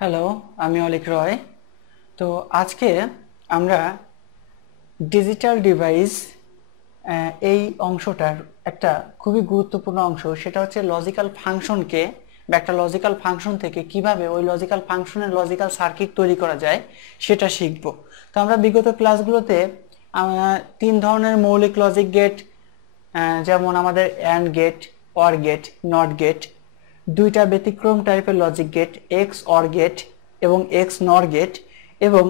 Hello, আমি অলিক রয়। তো আজকে আমরা ডিজিটাল ডিভাইস এই অংশটার একটা খুবই গুরুত্বপূর্ণ অংশ, সেটা হচ্ছে লজিক্যাল ফাংশনকে বা একটা লজিক্যাল ফাংশন থেকে কিভাবে ওই লজিক্যাল ফাংশনের লজিক্যাল সার্কিট তৈরি করা যায় সেটা শিখব। তো আমরা বিগত ক্লাসগুলোতে তিন ধরনের মৌলিক লজিক গেট, যেমন আমাদের and gate, or gate, not gate, দুইটা ব্যতিক্রম টাইপের logic gate X or gate এবং এক্স নর গেট, এবং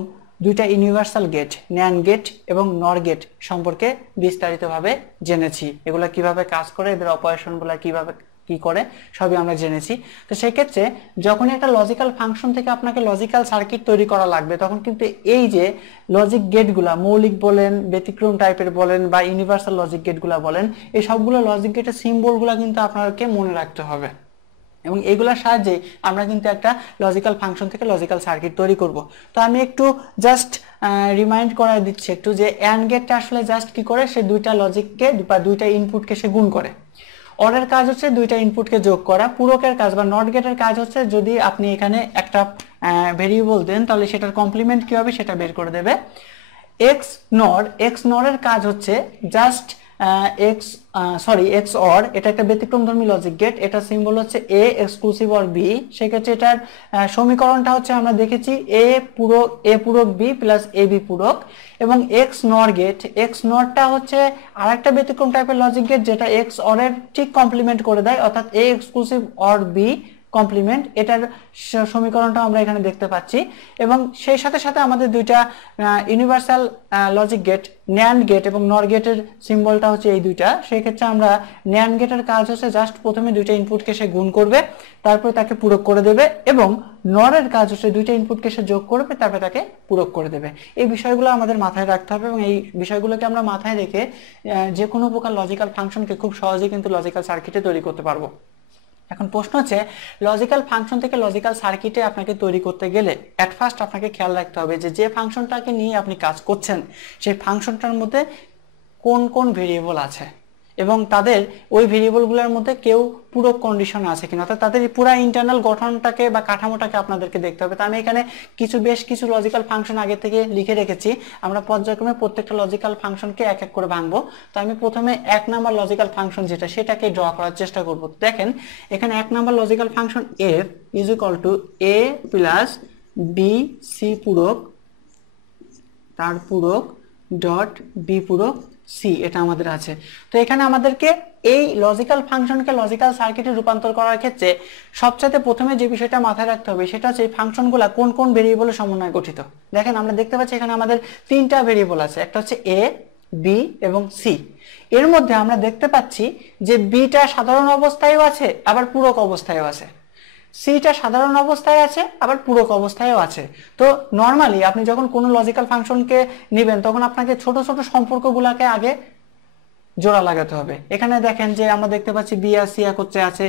দুইটা ইউনিভার্সাল গেট ন্যান্ড গেট এবং নর গেট সম্পর্কে বিস্তারিতভাবে জেনেছি। এগুলো কিভাবে কাজ করে, এদের অপারেশনগুলো কিভাবে কি করে সবই আমরা জেনেছি। তো সেক্ষেত্রে যখনই একটা লজিক্যাল ফাংশন থেকে আপনাকে লজিক্যাল সার্কিট তৈরি করা লাগবে, তখন কিন্তু এই যে লজিক গেটগুলা মৌলিক বলেন, ব্যতিক্রম টাইপের বলেন বা ইউনিভার্সাল লজিক গেটগুলা বলেন, এই সবগুলো লজিক গেটের সিম্বলগুলো কিন্তু আপনাকে মনে রাখতে হবে এবং এগুলোর সাহায্যে আমরা কিন্তু একটা লজিক্যাল ফাংশন থেকে লজিক্যাল সার্কিট তৈরি করব। তো আমি একটু জাস্ট রিমাইন্ড করাই দিচ্ছি একটু, যে অ্যান্ড গেটটা আসলে জাস্ট কি করে, সে দুইটা লজিককে বা দুইটা ইনপুটকে সে গুণ করে। অরের কাজ হচ্ছে দুইটা ইনপুটকে যোগ করা। পূরকের কাজ বা নট গেটের কাজ হচ্ছে যদি আপনি এখানে একটা ভেরিয়েবল দেন, তাহলে সেটার কমপ্লিমেন্ট কি হবে সেটা বের করে দেবে। এক্স নরের কাজ হচ্ছে জাস্ট এক্স অর, এটা একটা ব্যতিক্রমধর্মী লজিক গেট, এটা সিম্বল হচ্ছে এ এক্সক্লুসিভ অর বি। সেক্ষেত্রে এটার সমীকরণটা হচ্ছে আমরা দেখেছি এ পূরক বি প্লাস এ বি পূরক। এবং এক্স নরটা হচ্ছে আর একটা ব্যতিক্রম টাইপের লজিক গেট, যেটা এক্স অর এর ঠিক কমপ্লিমেন্ট করে দেয়, অর্থাৎ A exclusive or B complement. এটার সমীকরণটা আমরা এখানে দেখতে পাচ্ছি। এবং সেই সাথে সাথে আমাদের দুইটা universal logic gate nand gate এবং নর গেটের সিম্বলটা হচ্ছে এই দুইটা। সেই ক্ষেত্রে আমরা ন্যান্ড গেটের কাজ হচ্ছে জাস্ট প্রথমে দুইটা ইনপুটকে সে গুণ করবে, তারপরে তাকে পূরক করে দেবে, এবং নরের কাজ হচ্ছে দুইটা ইনপুটকে সে যোগ করবে, তারপরে তাকে পূরক করে দেবে। এই বিষয়গুলো আমাদের মাথায় রাখতে হবে এবং এই বিষয়গুলোকে আমরা মাথায় রেখে যে কোনো প্রকার লজিক্যাল ফাংশনকে খুব সহজেই কিন্তু লজিক্যাল সার্কিটে তৈরি করতে পারবো। এখন প্রশ্ন হচ্ছে, লজিক্যাল ফাংশন থেকে লজিক্যাল সার্কিটে আপনাকে তৈরি করতে গেলে এট ফার্স্ট আপনাকে খেয়াল রাখতে হবে যে ফাংশনটাকে নিয়ে আপনি কাজ করছেন সেই ফাংশনটার মধ্যে কোন কোন ভেরিয়েবল আছে এবং তাদের ওই ভেরিয়েবলগুলোর মধ্যে কেউ পূরক কন্ডিশন আছে কিনা, অর্থাৎ তাদের পুরো ইন্টারনাল গঠনটাকে বা কাঠামোটাকে আপনাদেরকে দেখতে হবে। তো আমি এখানে বেশ কিছু লজিক্যাল ফাংশন আগে থেকে লিখে রেখেছি। আমরা পর্যায়ক্রমে প্রত্যেকটা লজিক্যাল ফাংশনকে এক এক করে ভাঙবো। তো আমি প্রথমে এক নাম্বার লজিক্যাল ফাংশন সেটাকে ড্র করার চেষ্টা করব। দেখেন এখানে এক number logical function F is equal to A plus B C পূরক তার পূরক ডট বি পূরক সি, এটা আমাদের আছে। তো এখানে আমাদেরকে এই লজিক্যাল ফাংশনকে লজিক্যাল সার্কিটে রূপান্তর করার ক্ষেত্রে সবচেয়ে প্রথমে যে বিষয়টা মাথায় রাখতে হবে সেটা হচ্ছে এই ফাংশনগুলো কোন কোন ভেরিয়েবলের সমন্বয়ে গঠিত। দেখেন আমরা দেখতে পাচ্ছি এখানে আমাদের তিনটা ভেরিয়েবল আছে, একটা হচ্ছে এ, বি এবং সি। এর মধ্যে আমরা দেখতে পাচ্ছি যে বিটা সাধারণ অবস্থায়ও আছে আবার পূরক অবস্থায়ও আছে, সিটা সাধারণ অবস্থায় আছে আবার পূরক অবস্থায়ও আছে। তো নর্মালি আপনি যখন কোনো লজিক্যাল ফাংশনকে নেবেন তখন আপনাকে ছোট ছোট সম্পর্কগুলোকে আগে জোড়া লাগাতে হবে। এখানে দেখেন যে আমরা দেখতে পাচ্ছি বি আর সি একত্রে আছে,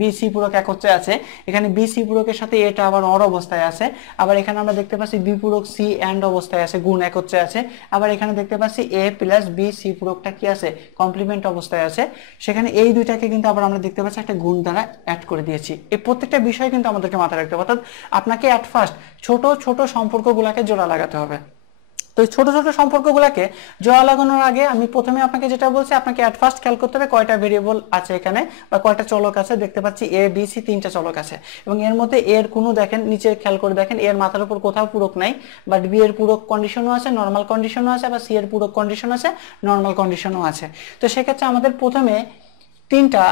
বি সি পূরক একত্রে আছে। এখানে বি সি পূরকের সাথে এটা আবার অর অবস্থায় আছে। আবার এখানে আমরা দেখতে পাচ্ছি বি পূরক সি এন্ড অবস্থায় আছে, গুণ একত্রে আছে। আবার এখানে দেখতে পাচ্ছি এ প্লাস বি সি পূরকটা কি আছে, কমপ্লিমেন্ট অবস্থায় আছে। সেখানে এই দুইটাকে কিন্তু আবার আমরা দেখতে পাচ্ছি একটা গুণ দ্বারা অ্যাড করে দিয়েছি। এই প্রত্যেকটা বিষয় কিন্তু আমাদেরকে মাথায় রাখতে হবে, অর্থাৎ আপনাকে অ্যাট ফার্স্ট ছোট ছোট সম্পর্কগুলোকে জোড়া লাগাতে হবে। তো এই ছোট ছোট সম্পর্কগুলোকে জোড়া লাগানোর আগে আমি প্রথমে আপনাকে যেটা বলছি, আপনাকে অ্যাট ফার্স্ট খেয়াল করতে হবে কয়টা ভেরিয়েবল আছে এখানে বা কয়টা চলক আছে। দেখতে পাচ্ছি এ বি সি তিনটা চলক আছে এবং এর মধ্যে এর কোনো দেখেন নিচে খেয়াল করে দেখেন এর মাথার উপর কোথাও পূরক নাই, বাট বি এর পূরক কন্ডিশনও আছে, নর্মাল কন্ডিশনও আছে, আবার সি এর পূরক কন্ডিশন আছে, নর্মাল কন্ডিশনও আছে। তো সেক্ষেত্রে আমাদের প্রথমে তিনটা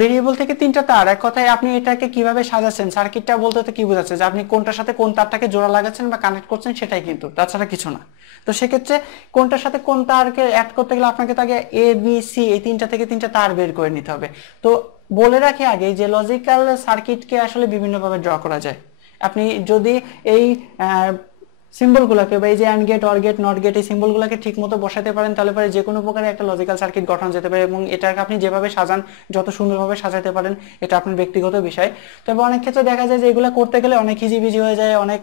ভেরিয়েবল থেকে তিনটা তার, এক কথায় আপনি এটাকে কিভাবে সাজাচ্ছেন সার্কিটটা বলতে তো কি বোঝাচ্ছে যে আপনি কোনটার সাথে কোন তারটাকে জোড়া লাগাচ্ছেন বা কানেক্ট করছেন সেটাই, কিন্তু তাছাড়া কিছু না। তো সেক্ষেত্রে কোনটার সাথে কোন তারকে অ্যাড করতে গেলে আপনাকে তাকে এ বি সি এই তিনটা থেকে তিনটা তার বের করে নিতে হবে। তো বলে রাখি আগে যে লজিক্যাল সার্কিটকে আসলে বিভিন্নভাবে ড্র করা যায়। আপনি যদি এই সিম্বলগুলোকে বা এই যে and gate, or gate, not gate, এই সিম্বলগুলোকে ঠিকমতো বসাতে পারেন, তাহলে পরে যে কোনো প্রকারের একটা লজিক্যাল সার্কিট গঠন যেতে পারে। এবং এটাকে আপনি যেভাবে সাজান, যত সুন্দরভাবে সাজাতে পারেন, এটা আপনার ব্যক্তিগত বিষয়। তবে অনেক ক্ষেত্রে দেখা যায় যে এগুলো করতে গেলে অনেক হিজিবিজি হয়ে যায়, অনেক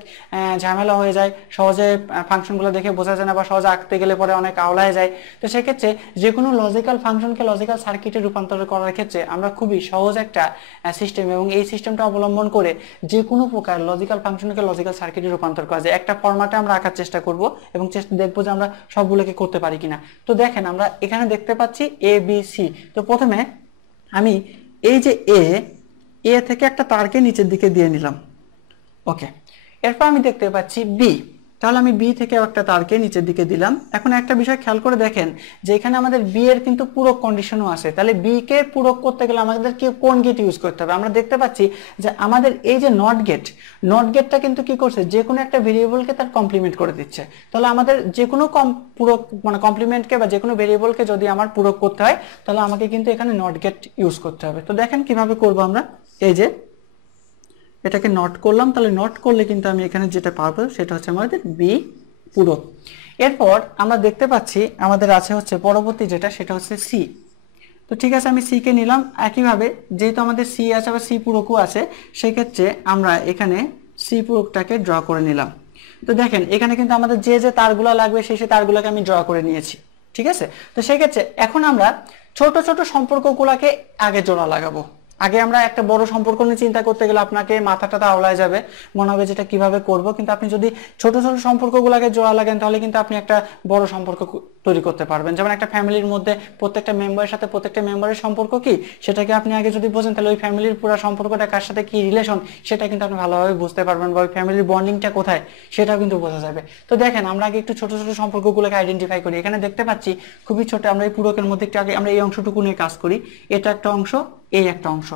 ঝামেলা হয়ে যায়, সহজে ফাংশনগুলো দেখে বোঝা যায় না, বা সহজে আঁকতে গেলে পরে অনেক আওলায় যায়। তো সেক্ষেত্রে যে কোনো লজিক্যাল ফাংশনকে লজিক্যাল সার্কিটে রূপান্তর করার ক্ষেত্রে আমরা খুবই সহজ একটা সিস্টেম, এবং এই সিস্টেমটা অবলম্বন করে যে কোনো প্রকার লজিক্যাল ফাংশনকে লজিক্যাল সার্কিটে রূপান্তর করা যায়। একটা ফরম্যাটে আমরা আঁকার চেষ্টা করব এবং চেষ্টা দেখবো যে আমরা সবগুলোকে করতে পারি কিনা। তো দেখেন আমরা এখানে দেখতে পাচ্ছি এ বি সি। তো প্রথমে আমি এই যে এ থেকে একটা তারকে নিচের দিকে দিয়ে নিলাম, ওকে। এরপর আমি দেখতে পাচ্ছি বি, তাহলে আমি বি থেকে একটা তারকে নিচের দিকে দিলাম। এখন একটা বিষয় খেয়াল করে দেখেন যে এখানে আমাদের বি এর কিন্তু পূরক কন্ডিশনও আছে, তাহলে বি কে পূরক করতে গেলে আমাদের কি কোন গেট ইউজ করতে হবে? আমরা দেখতে পাচ্ছি যে আমাদের এই যে নট গেটটা কিন্তু কি করছে, যে কোনো একটা ভেরিয়েবলকে তার কমপ্লিমেন্ট করে দিচ্ছে। তাহলে আমাদের যে কোনো পূরক মানে কমপ্লিমেন্টকে বা যে কোনো ভেরিয়েবলকে যদি আমার পূরক করতে হয়, তাহলে আমাকে কিন্তু এখানে নট গেট ইউজ করতে হবে। তো দেখেন কিভাবে করব আমরা, এই যে এটাকে নট করলাম, তাহলে নট করলে কিন্তু আমি এখানে যেটা পাবো সেটা হচ্ছে আমাদের বি পূরক। এরপর আমরা দেখতে পাচ্ছি আমাদের আছে হচ্ছে পরবর্তী যেটা, সেটা হচ্ছে সি। তো ঠিক আছে, আমি সি কে নিলাম। একইভাবে যেহেতু আমাদের সি আছে বা সি পূরকও আছে, সেক্ষেত্রে আমরা এখানে সি পূরকটাকে ড্র করে নিলাম। তো দেখেন এখানে কিন্তু আমাদের যে যে তারগুলো লাগবে সেই তারগুলোকে আমি ড্র করে নিয়েছি, ঠিক আছে। তো সেক্ষেত্রে এখন আমরা ছোট ছোট সম্পর্কগুলোকে আগে জোড়া লাগাবো। আগে আমরা একটা বড় সম্পর্ক নিয়ে চিন্তা করতে গেলে আপনাকে মাথাটা আওলায় যাবে, মনে হবে যেটা কিভাবে করব। কিন্তু আপনি যদি ছোট ছোট সম্পর্কগুলোকে জোড়া লাগেন, তাহলে কিন্তু আপনি একটা বড় সম্পর্ক তৈরি করতে পারবেন। যেমন একটা ফ্যামিলির মধ্যে প্রত্যেকটা মেম্বারের সাথে প্রত্যেকটা মেম্বারের সম্পর্ক কি, সেটাকে আপনি আগে যদি বোঝেন, তাহলে ওই ফ্যামিলির পুরো সম্পর্কটা কার সাথে কি রিলেশন, সেটা কিন্তু আপনি ভালোভাবে বুঝতে পারবেন, বা ওই ফ্যামিলির বন্ডিংটা কোথায় সেটাও কিন্তু বোঝা যাবে। তো দেখেন আমরা আগে একটু ছোট ছোট সম্পর্কগুলোকে আইডেন্টিফাই করি। এখানে দেখতে পাচ্ছি খুবই ছোট, আমরা এই পূরকের মধ্যে একটু আগে আমরা এই অংশটুকু নিয়ে কাজ করি। এটা একটা অংশ, এই একটা অংশ।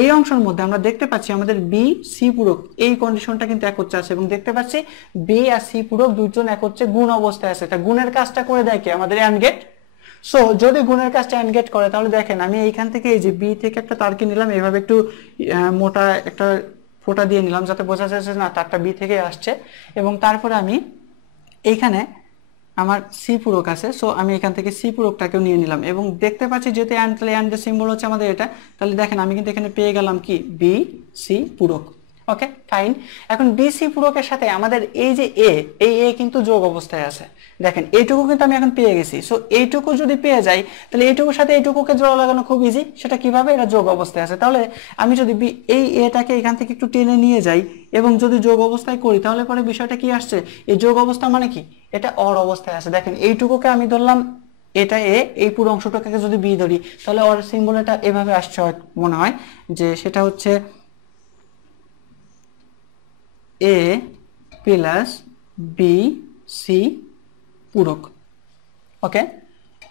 এই অংশের মধ্যে আমরা দেখতে পাচ্ছি আমাদের বি সি পূরক, এই কন্ডিশনটা কিন্তু একত্রে আছে, এবং দেখতে পাচ্ছি বি আর সি পূরক দুইজন একত্রে গুণ অবস্থায় আছে। তা গুণের কাজটা করে দেয় কি আমাদের অ্যান্ড গেট। সো যদি গুণের কাজটা অ্যান্ড গেট করে, তাহলে দেখেন আমি এইখান থেকে এই যে বি থেকে একটা তারকে নিলাম, এইভাবে একটু মোটা একটা ফোঁটা দিয়ে নিলাম, যাতে বোঝা যাচ্ছে না তারটা বি থেকে আসছে। এবং তারপরে আমি এইখানে আমার সি পূরক আছে, সো আমি এখান থেকে সি পূরকটাকেও নিয়ে নিলাম, এবং দেখতে পাচ্ছি যেহেতু অ্যান্ড এর সিম্বল হচ্ছে আমাদের এটা, তাহলে দেখেন আমি কিন্তু এখানে পেয়ে গেলাম কি বি সি পূরক। Okay fine. এখন বি সি পূরকের সাথে আমাদের এই যে এ কিন্তু যোগ অবস্থায় আছে। দেখেন এইটুকু কিন্তু আমি এখন পেয়ে গেছি। সো এইটুকু যদি পেয়ে যাই, তাহলে এইটুকুর সাথে এইটুকুকে জোড়া লাগানো খুব ইজি। সেটা কিভাবে, এটা যোগ অবস্থায় আছে। তাহলে আমি যদি এই এটাকে এখান থেকে একটু টেনে নিয়ে যাই এবং যদি যোগ অবস্থায় করি, তাহলে পরে বিষয়টা কি আসছে, এই যোগ অবস্থা মানে কি, এটা অর অবস্থায় আছে। দেখেন এইটুকুকে আমি ধরলাম এটা এ, এই পুরো অংশটাকে যদি বি ধরি, তাহলে অর সিম্বল এটা এভাবে আসছে মনে হয়, যে সেটা হচ্ছে এ প্লাস বি সি পূরক। ওকে,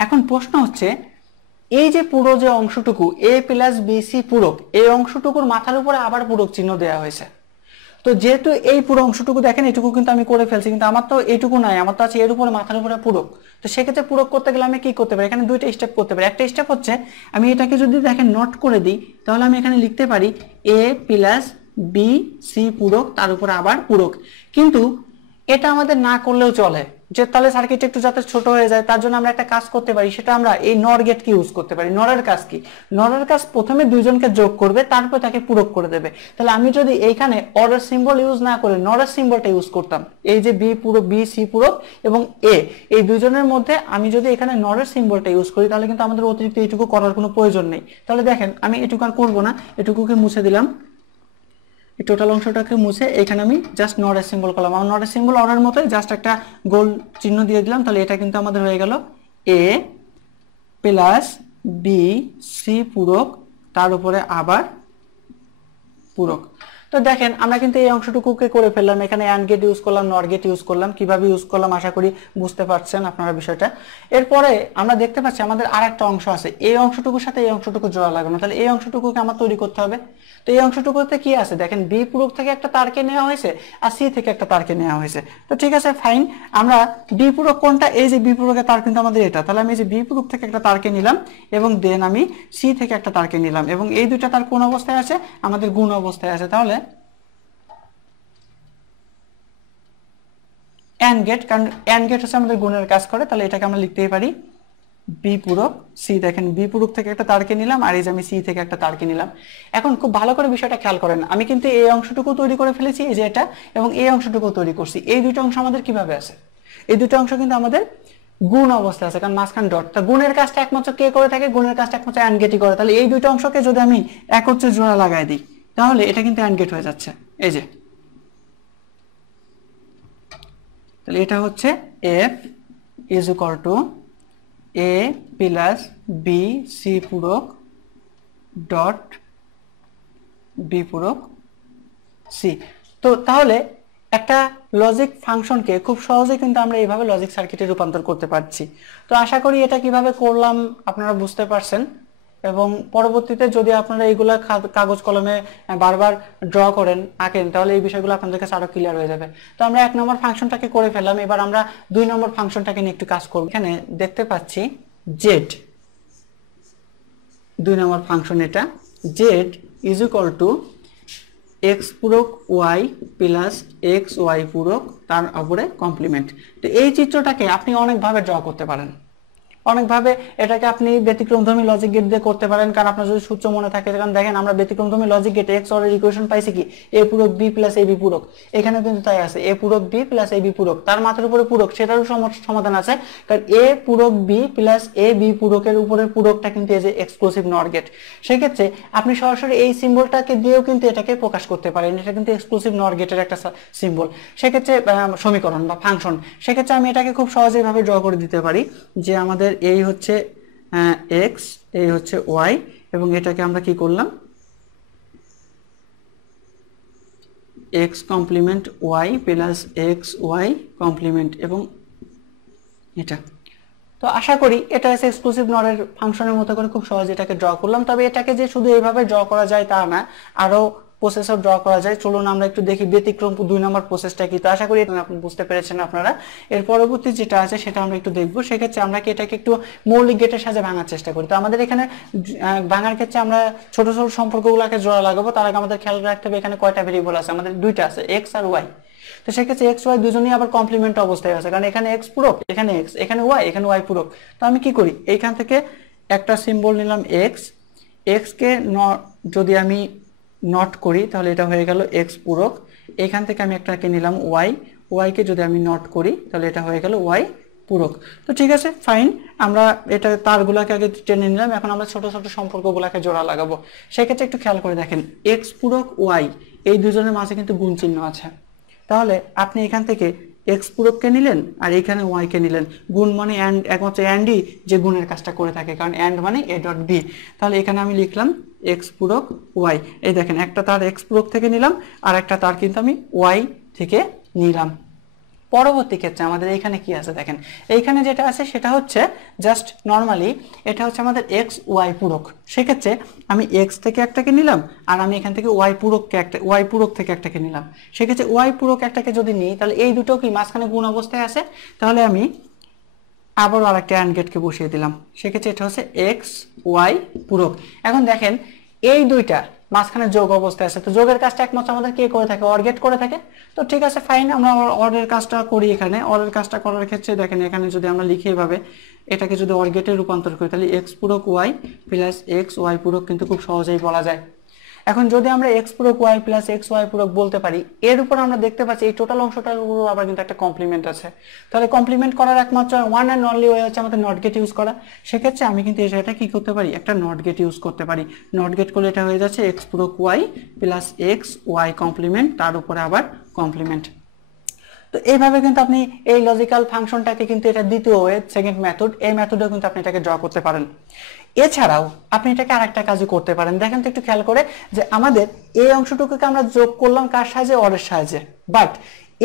এখন প্রশ্ন হচ্ছে এই যে পুরো যে অংশটুকু এ প্লাস বি সি পূরক, এই অংশটুকুর মাথার উপরে আবার পূরক চিহ্ন দেওয়া হয়েছে। তো যেহেতু এই পুরো অংশটুকু দেখেন এটুকু কিন্তু আমি করে ফেলছি, কিন্তু আমার তো এইটুকু নাই, আমার তো আছে এর উপরে মাথার উপরে পূরক। তো সেক্ষেত্রে পূরক করতে গেলে আমি কি করতে পারি, এখানে দুইটা স্টেপ করতে পারি। একটা স্টেপ হচ্ছে আমি এটাকে যদি দেখেন নট করে দিই, তাহলে আমি এখানে লিখতে পারি এ প্লাস বি সি পূরক, তার উপরে আবার পূরক। কিন্তু এটা আমাদের না করলেও চলে, যে তাহলে সার্কিট একটু যাতে ছোট হয়ে যায়, তার জন্য আমরা একটা কাজ করতে পারি, সেটা আমরা এই নর গেটকে ইউজ করতে পারি। নরের কাজ কি, নরের কাজ প্রথমে দুইজনকে যোগ করবে, তারপর তাকে পূরক করে দেবে। তাহলে আমি যদি এইখানে অরের সিম্বল ইউজ না করে নরের সিম্বলটা ইউজ করতাম, এই যে বি পূরক, বি সি পূরক এবং এ, এই দুজনের মধ্যে আমি যদি এখানে নরের সিম্বলটা ইউজ করি, তাহলে কিন্তু আমাদের অতিরিক্ত এইটুকু করার কোনো প্রয়োজন নেই। তাহলে দেখেন আমি এটুকু আর করবো না, এটুকুকে মুছে দিলাম, এই টোটাল অংশটাকে মুছে এখানে আমি জাস্ট নরের সিম্বল করলাম। আমার নরের সিম্বল অরের মতোই, জাস্ট একটা গোল চিহ্ন দিয়ে দিলাম। তাহলে এটা কিন্তু আমাদের হয়ে গেল এ প্লাস বি সি পূরক, তার উপরে আবার পূরক। তো দেখেন আমরা কিন্তু এই অংশটুকুকে করে ফেললাম, এখানে অ্যান্ড গেট ইউজ করলাম, নর গেট ইউজ করলাম। কিভাবে ইউজ করলাম আশা করি বুঝতে পারছেন আপনারা বিষয়টা। এরপরে আমরা দেখতে পাচ্ছি আমাদের আর একটা অংশ আছে, এই অংশটুকুর সাথে এই অংশটুকু জোড়া লাগানো। তাহলে এই অংশটুকুকে আমার তৈরি করতে হবে। তো এই অংশটুকুতে কি আছে দেখেন, বি পূরক থেকে একটা তারকে নেওয়া হয়েছে আর সি থেকে একটা তারকে নেওয়া হয়েছে। তো ঠিক আছে ফাইন, আমরা বি পূরক কোনটা, এই যে বি পূরকের তার কিন্তু আমাদের এটা। তাহলে আমি এই যে বি পূরক থেকে একটা তারকে নিলাম এবং দেন আমি সি থেকে একটা তারকে নিলাম, এবং এই দুইটা তার কোন অবস্থায় আছে, আমাদের গুণ অবস্থায় আছে। তাহলে অ্যান্ড গেট, কারণ অ্যান্ড গেট হচ্ছে আমাদের গুণের কাজ করে, তাহলে এটাকে আমরা লিখতেই পারি বি পূরক সি। দেখেন বি পূরক থেকে একটা তারকে নিলাম, আর এই যে আমি সি থেকে একটা তারকে নিলাম। এখন খুব ভালো করে বিষয়টা খেয়াল করেন, আমি কিন্তু এই অংশটুকু তৈরি করে ফেলেছি, এই যে এটা, এবং এই অংশটুকু তৈরি করছি। এই দুটো অংশ আমাদের কিভাবে আছে? এই দুটো অংশ কিন্তু আমাদের গুণ অবস্থায় আছে, কারণ মাঝখান ডট। তা গুণের কাজটা একমাত্র কে করে থাকে? গুণের কাজটা একমাত্র অ্যান্ড গেটই করে। তাহলে এই দুটো অংশকে যদি আমি একত্রে জোড়া লাগাই দিই, তাহলে এটা কিন্তু অ্যান্ড গেট হয়ে যাচ্ছে। এই যে, তাহলে এটা হচ্ছে F is equal to A plus B C পূরক ডট বি পূরক সি। তো তাহলে একটা লজিক ফাংশনকে খুব সহজে কিন্তু আমরা এইভাবে লজিক সার্কিটে রূপান্তর করতে পারছি। তো আশা করি এটা কিভাবে করলাম আপনারা বুঝতে পারছেন, এবং পরবর্তীতে যদি আপনারা এইগুলা কাগজ কলমে বারবার ড্র করেন, আঁকেন, তাহলে এই বিষয়গুলো আপনাদের কাছে আরো ক্লিয়ার হয়ে যাবে। তো আমরা 1 নম্বর ফাংশনটাকে করে ফেললাম, এবার আমরা 2 নম্বর ফাংশনটাকে নিয়ে একটু কাজ করব। এখানে দেখতে পাচ্ছি জেড 2 নম্বর ফাংশন, এটা Z is equal to X পূরক ওয়াই প্লাস এক্স ওয়াই পূরক তার উপরে কমপ্লিমেন্ট। তো এই চিত্রটাকে আপনি অনেকভাবে ড্র করতে পারেন, অনেকভাবে এটাকে আপনি ব্যতিক্রমধর্মী লজিক গেট দিয়ে করতে পারেন, কারণ আপনার যদি সূত্র মনে থাকে। কারণ দেখেন আমরা ব্যতিক্রমধর্মী লজিক গেটে এক্স অর এর ইকুয়েশন পাইছি কি? এ পূরক বি প্লাস এ বি পূরক। এখানে কিন্তু তাই আছে, এ পূরক বি প্লাস এ বি পূরক, তার মাথার উপরে পূরক, সেটারও সমাধান আছে। কারণ এ পূরক বি প্লাস এ বি পূরকের উপরের পূরকটা কিন্তু এই যে এক্সক্লুসিভ নট গেট। সেক্ষেত্রে আপনি সরাসরি এই সিম্বলটাকে দিয়েও কিন্তু এটাকে প্রকাশ করতে পারেন, এটা কিন্তু এক্সক্লুসিভ নট গেটের একটা সিম্বল, সেক্ষেত্রে সমীকরণ বা ফাংশন। সেক্ষেত্রে আমি এটাকে খুব সহজেই ভাবে ড্র করে দিতে পারি যে আমাদের এই হচ্ছে এক্স, এই হচ্ছে ওয়াই, এবং এটাকে আমরা কি করলাম? X complement Y plus X Y complement, এবং এটা। তো আশা করি এটা হচ্ছে এক্সক্লুসিভ নটের ফাংশনের মতো করে খুব সহজে এটাকে ড্র করলাম। তবে এটাকে যে শুধু এইভাবে ড্র করা যায় তা না, আরো প্রসেসও ড্র করা যায়। চলুন আমরা একটু দেখি ব্যতিক্রম 2 নম্বর প্রসেসটা কি। তো আশা করি আপনি বুঝতে পেরেছেন আপনারা। এর পরবর্তী যেটা আছে সেটা আমরা একটু দেখবো। সেক্ষেত্রে আমরা কি এটাকে একটু মৌলিক গেটের সাথে ভাঙার চেষ্টা করি। তো আমাদের এখানে ভাঙার ক্ষেত্রে আমরা ছোট ছোট সম্পর্কগুলোকে জোড়া লাগাবো। তার আগে আমাদের খেয়াল রাখতে হবে এখানে কয়টা ভেরিয়েবল আছে? আমাদের দুইটা আছে, এক্স আর ওয়াই। তো সেক্ষেত্রে এক্স ওয়াই দুজনই আবার কমপ্লিমেন্ট অবস্থায় আছে, কারণ এখানে এক্স পূরক, এখানে এক্স, এখানে ওয়াই, এখানে ওয়াই পূরক। তো আমি কি করি? এইখান থেকে একটা সিম্বল নিলাম এক্স, এক্স কে যদি আমি নট করি তাহলে এটা হয়ে গেল এক্স পূরক। এখান থেকে আমি একটাকে নিলাম ওয়াই, ওয়াই কে যদি আমি নট করি তাহলে এটা হয়ে গেল ওয়াই পূরক। তো ঠিক আছে, ফাইন। আমরা এটা তারগুলাকে আগে টেনে নিলাম, এখন আমরা ছোট ছোট সম্পর্কগুলোকে জোড়া লাগাবো। সেক্ষেত্রে একটু খেয়াল করে দেখেন, এক্স পূরক ওয়াই এই দুজনের মাঝে কিন্তু গুণ চিহ্ন আছে। তাহলে আপনি এখান থেকে এক্স পূরককে নিলেন আর এখানে ওয়াই কে নিলেন। গুণ মানে অ্যান্ড, একমাত্র অ্যান্ডই যে গুণের কাজটা করে থাকে, কারণ অ্যান্ড মানে এ ডট বি। তাহলে এখানে আমি লিখলাম এক্স পূরক ওয়াই। এই দেখেন, একটা তার এক্স পূরক থেকে নিলাম আর একটা তার কিন্তু আমি ওয়াই থেকে নিলাম। পরবর্তী ক্ষেত্রে আমাদের এখানে কি আছে দেখেন, এইখানে যেটা আছে সেটা হচ্ছে জাস্ট নর্মালি এটা হচ্ছে আমাদের এক্স ওয়াই পূরক। সেক্ষেত্রে আমি এক্স থেকে একটাকে নিলাম আর আমি এখান থেকে ওয়াই পূরক থেকে একটাকে নিলাম। সেক্ষেত্রে ওয়াই পূরক একটাকে যদি নিই তাহলে এই দুটো কি মাঝখানে গুণ অবস্থায় আছে। তাহলে আমি আবারও আরেকটা অ্যান্ড গেটকে বসিয়ে দিলাম। সেক্ষেত্রে এটা হচ্ছে এক্স ওয়াই পূরক। এখন দেখেন এই দুইটা মাঝখানে যোগ অবস্থায় আছে, তো যোগের কাজটা একমাত্র আমাদের কে করে থাকে? অর গেট করে থাকে। তো ঠিক আছে, ফাইন, আমরা অরের কাজটা করি। এখানে অরের কাজটা করার ক্ষেত্রে দেখেন, এখানে যদি আমরা লিখি এভাবে, এটাকে যদি অর গেটে রূপান্তর করি তাহলে এক্স পূরক ওয়াই প্লাস এক্স ওয়াই পূরক কিন্তু খুব সহজেই বলা যায়। এখন যদি আমরা এক্স পূরক ওয়াই প্লাস এক্স ওয়াই পূরক বলতে পারি, এর উপর আমরা দেখতে পাচ্ছি এই টোটাল অংশটার উপর আবার কিন্তু একটা কমপ্লিমেন্ট আছে। তাহলে কমপ্লিমেন্ট করার একমাত্র ওয়ান অ্যান্ড অনলি ওয়ে হচ্ছে আমাদের নট গেট ইউজ করা। সেক্ষেত্রে আমি কিন্তু এটা কি করতে পারি? একটা নট গেট ইউজ করতে পারি। নট গেট করলে এটা হয়ে যাচ্ছে এক্স পূরক Y plus X Y complement, তার উপরে আবার কমপ্লিমেন্ট। তো এইভাবে কিন্তু আপনি এই লজিক্যাল ফাংশনটাকে কিন্তু এটা দ্বিতীয় ওয়ে, সেকেন্ড মেথড, এই মেথডেও কিন্তু আপনি এটাকে ড্র করতে পারেন। এছাড়াও আপনি এটাকে আরেকটা কাজও করতে পারেন। দেখেন তো একটু খেয়াল করে যে আমাদের এই অংশটুকুকে আমরা যোগ করলাম কার সাহায্যে? অরের সাহায্যে। বাট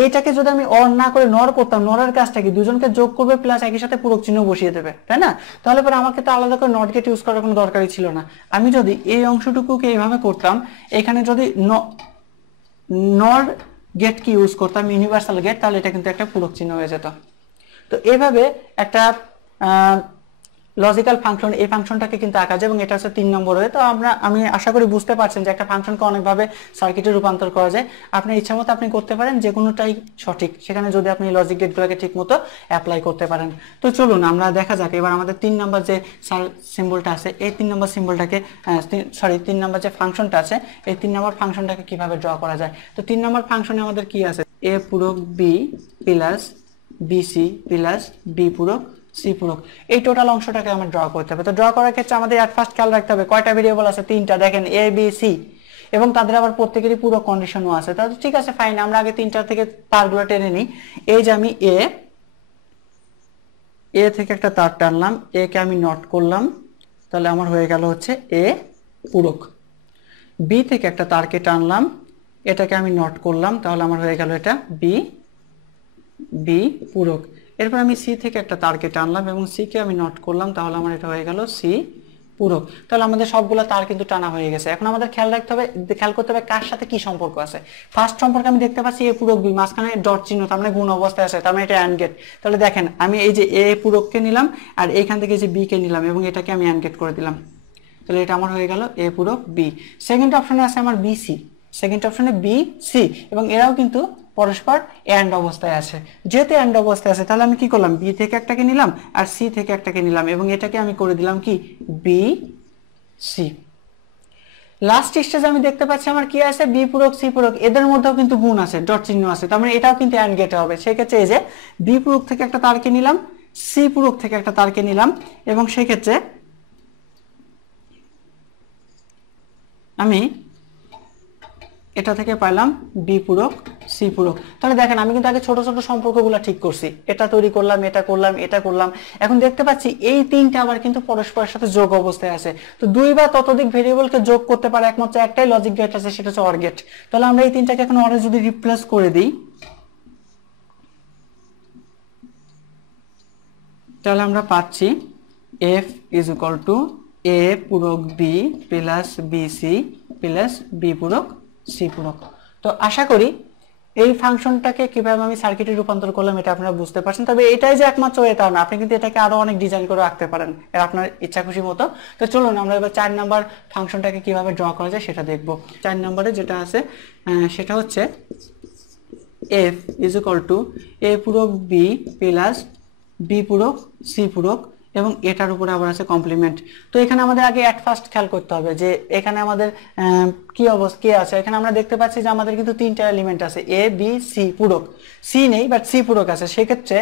এটাকে যদি আমি অর না করে নর করতাম, নরের কাজটা কি? দুজনকে যোগ করবে প্লাস একই সাথে পূরক চিহ্ন বসিয়ে দেবে, তাই না? তাহলে পরে আমাকে তো আলাদা করে নট গেট ইউজ করার কোনো দরকারই ছিল না। আমি যদি এই অংশটুকুকে এইভাবে করতাম, এখানে যদি নর গেট কি ইউজ করতাম, ইউনিভার্সাল গেট, তাহলে এটা কিন্তু একটা পূরক চিহ্ন হয়ে যেত। তো এইভাবে একটা লজিক্যাল ফাংশন, এই ফাংশনটাকে কিন্তু আঁকা যায় এবং এটা হচ্ছে 3 নম্বরে। তো আমি আশা করি বুঝতে পারছেন যে একটা ফাংশনকে অনেকভাবে সার্কিটে রূপান্তর করা যায়। আপনার ইচ্ছা মতো আপনি করতে পারেন, যে কোনোটাই সঠিক, সেখানে যদি আপনি লজিক গেটগুলোকে ঠিক মতো অ্যাপ্লাই করতে পারেন। তো চলুন আমরা দেখা যাক এবার আমাদের 3 নম্বর যে সিম্বলটা আছে, এই 3 নম্বর সিম্বলটাকে সরি 3 নম্বর যে ফাংশনটা আছে, এই 3 নম্বর ফাংশনটাকে কিভাবে ড্র করা যায়। তো 3 নম্বর ফাংশনে আমাদের কি আছে, a পূরক b plus bc plus b পূরক c পূরক, এই টোটাল অংশটাকে আমরা ড্র করতে হবে। তো ড্র করার ক্ষেত্রে আমাদের এট ফার্স্ট খেয়াল রাখতে হবে কয়টা ভেরিয়েবল আছে, 3টা। দেখেন a b c, এবং তাদের আবার প্রত্যেকেরই পুরো কন্ডিশনও আছে। তাহলে ঠিক আছে, ফাইন, আমরা আগে 3টা থেকে তারগুলো টেনে নিই। এই যে আমি a থেকে একটা তার টানলাম, a কে আমি নট করলাম, তাহলে আমার হয়ে গেল হচ্ছে a পূরক। b থেকে একটা তারকে টানলাম, এটাকে আমি নট করলাম, তাহলে আমার হয়ে গেল এটা b পূরক। এরপর আমি c থেকে একটা তারকে টানলাম এবং c কে আমি নট করলাম, তাহলে আমার এটা হয়ে গেল c পূরক। তাহলে আমাদের সবগুলো তার কিন্তু টানা হয়ে গেছে। এখন আমাদের খেয়াল করতে হবে কার সাথে কি সম্পর্ক আছে। ফার্স্ট সম্পর্কে আমি দেখতে পাচ্ছি a পূরক b, মাঝখানে ডট চিহ্ন, তার মানে গুণ অবস্থায় আছে, তার মানে এটা অ্যান্ড গেট। তাহলে দেখেন আমি এই যে a পূরককে নিলাম আর এইখান থেকে যে b কে নিলাম এবং এটাকে আমি অ্যান্ড গেট করে দিলাম, তাহলে এটা আমার হয়ে গেল a পূরক b। সেকেন্ড অপশনে আছে আমার bc, সেকেন্ড অপশনে bc, এবং এরাও কিন্তু পরস্পর এন্ড অবস্থায় আছে। যেহেতু এন্ড অবস্থায় আছে তাহলে আমি কি করলাম, b থেকে একটাকে নিলাম আর c থেকে একটাকে নিলাম এবং এটাকে আমি করে দিলাম কি bc। লাস্ট স্টেজে আমি দেখতে পাচ্ছি আমার কি আছে, b পূরক c পূরক, এদের মধ্যেও কিন্তু গুণ আছে, ডট চিহ্ন আছে, তার মানে এটাও কিন্তু এন্ড গেটে হবে। সেক্ষেত্রে এই যে b পূরক থেকে একটা তারকে নিলাম, c পূরক থেকে একটা তারকে নিলাম, এবং সেক্ষেত্রে আমি এটা থেকে পাইলাম b পূরক c পূরক। তাহলে দেখেন আমি কিন্তু আগে ছোট ছোট সম্পর্কগুলো ঠিক করছি, এটা তৈরি করলাম, এটা করলাম, এটা করলাম। এখন দেখতে পাচ্ছি এই 3টা আবার কিন্তু পরস্পরের সাথে যোগ অবস্থায় আছে। তো 2 বা ততোধিক ভেরিয়েবলকে যোগ করতে পারে একমাত্র একটাই লজিক গেট আছে, সেটা হচ্ছে অর গেট। তাহলে আমরা এই 3টাকে এখন অরে যদি রিপ্লেস করে দিই, তাহলে আমরা পাচ্ছি f = a পূরক b plus bc plus b পূরক c পূরক। তো আশা করি এই ফাংশনটাকে কিভাবে আমি সার্কিটে রূপান্তর করলাম এটা আপনারা বুঝতে পারছেন। তবে এটাই যে একমাত্র ওয়ে তাও না, আপনি কিন্তু এটাকে আরো অনেক ডিজাইন করে রাখতে পারেন এটা আপনার ইচ্ছা খুশি মতো। তো চলুন আমরা এবার 4 নাম্বার ফাংশনটাকে কিভাবে ড্র করা যায় সেটা দেখব। 4 নম্বরে যেটা আছে সেটা হচ্ছে f = a পূরক b প্লাস b পূরক c পূরক, এবং এটার উপরে আবার আছে কমপ্লিমেন্ট। তো এখানে আমাদের আগে এট ফার্স্ট খেয়াল করতে হবে যে এখানে আমাদের কি অবস্থা কি আছে। এখানে আমরা দেখতে পাচ্ছি যে আমাদের কিন্তু 3টা এলিমেন্ট আছে, a b c পূরক, c নেই বাট c পূরক আছে। সেক্ষেত্রে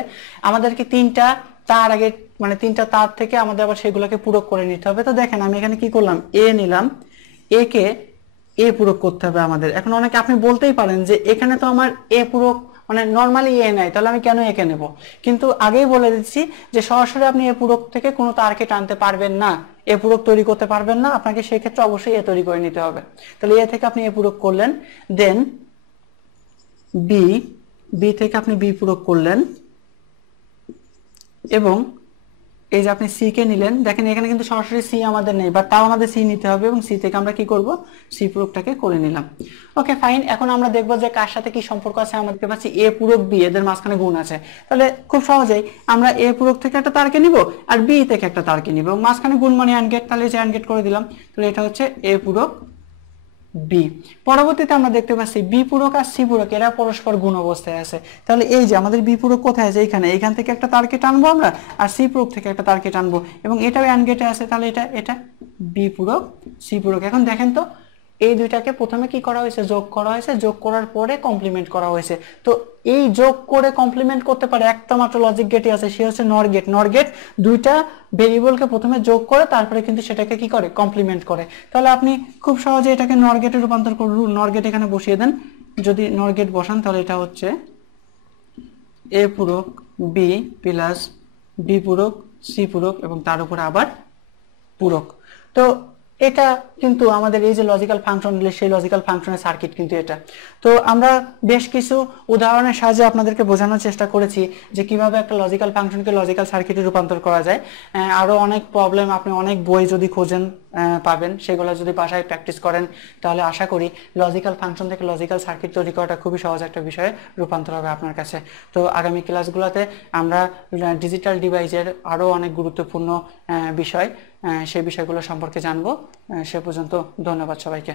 আমাদেরকে 3টা তার আগে মানে 3টা তার থেকে আমাদের আবার সেগুলোকে পূরক করে নিতে হবে। তো দেখেন আমি এখানে কি করলাম, a নিলাম, a কে a পূরক করতে হবে আমাদের। এখন অনেকে আপনি বলতেই পারেন যে এখানে তো আমার a পূরক মানে নরমালি এ নাই, তাহলে আমি কেন একে নেব। কিন্তু আগেই বলে দিচ্ছি যে সরাসরি আপনি এ পূরক থেকে কোনো তারকে টানতে পারবেন না, এ পূরক তৈরি করতে পারবেন না, আপনাকে সেই ক্ষেত্রে অবশ্যই এ তৈরি করে নিতে হবে। তাহলে এ থেকে আপনি এ পূরক করলেন, দেন বি থেকে আপনি বি পূরক করলেন, এবং এই যে আপনি সি কে নিলেন, দেখেন এখানে কিন্তু সরাসরি সি আমাদের নেই, বাট তাও আমাদের সি নিতে হবে এবং সি থেকে আমরা কি করব, সি পূরকটাকে করে নিলাম। ওকে ফাইন, এখন আমরা দেখব যে কার সাথে কি সম্পর্ক আছে। আমরা দেখতে পাচ্ছি এ পূরক বি, এদের মাঝখানে গুণ আছে। তাহলে খুব সহজেই আমরা এ পূরক থেকে একটা তারকে নিব আর বি থেকে একটা তারকে নিব, এবং মাঝখানে গুণ মানে অ্যান্ড গেট, তাহলে যে অ্যান্ড গেট করে দিলাম। তাহলে এটা হচ্ছে এ পূরক বি। পরবর্তীতে আমরা দেখতে পাচ্ছি বি পূরক আর সি পূরক এরা পরস্পর গুণ অবস্থায় আছে। তাহলে এই যে আমাদের বি পূরক কোথায় আছে, এইখান থেকে একটা তারকে টানবো আমরা, আর সি পূরক থেকে একটা তারকে টানবো, এবং এটাও অ্যান্ড গেটে আছে। তাহলে এটা বি পূরক সি পূরক। এখন দেখেন তো এই দুইটাকে প্রথমে কি করা হয়েছে, যোগ করা হয়েছে, যোগ করার পরে কমপ্লিমেন্ট করা হয়েছে। তো এই যোগ করে কমপ্লিমেন্ট করতে পারে একটা মাত্র লজিক গেটই আছে, সে হচ্ছে নর গেট। নর গেট দুইটা ভেরিয়েবলকে প্রথমে যোগ করে তারপরে কিন্তু সেটাকে কি করে, কমপ্লিমেন্ট করে। তাহলে আপনি খুব সহজে এটাকে নর গেটে রূপান্তর করুন। নর গেট এখানে বসিয়ে দেন, যদি নর গেট বসান তাহলে এটা হচ্ছে এ পূরক বি প্লাস বি পূরক সি পূরক, এবং তার উপরে আবার পূরক। তো এটা কিন্তু আমাদের এই যে লজিক্যাল ফাংশন, সেই লজিক্যাল ফাংশনের সার্কিট কিন্তু এটা। তো আমরা বেশ কিছু উদাহরণের সাহায্যে আপনাদেরকে বোঝানোর চেষ্টা করেছি যে কিভাবে একটা লজিক্যাল ফাংশনকে লজিক্যাল সার্কিটে রূপান্তর করা যায়। আরো অনেক প্রবলেম আপনি অনেক বই যদি খোঁজেন পাবেন, সেগুলো যদি বাসায় প্র্যাকটিস করেন তাহলে আশা করি লজিক্যাল ফাংশন থেকে লজিক্যাল সার্কিট তৈরি করাটা খুবই সহজ একটা বিষয়ে রূপান্তর হবে আপনার কাছে। তো আগামী ক্লাসগুলোতে আমরা ডিজিটাল ডিভাইসের আরও অনেক গুরুত্বপূর্ণ বিষয় সেই বিষয়গুলো সম্পর্কে জানবো। সে পর্যন্ত ধন্যবাদ সবাইকে।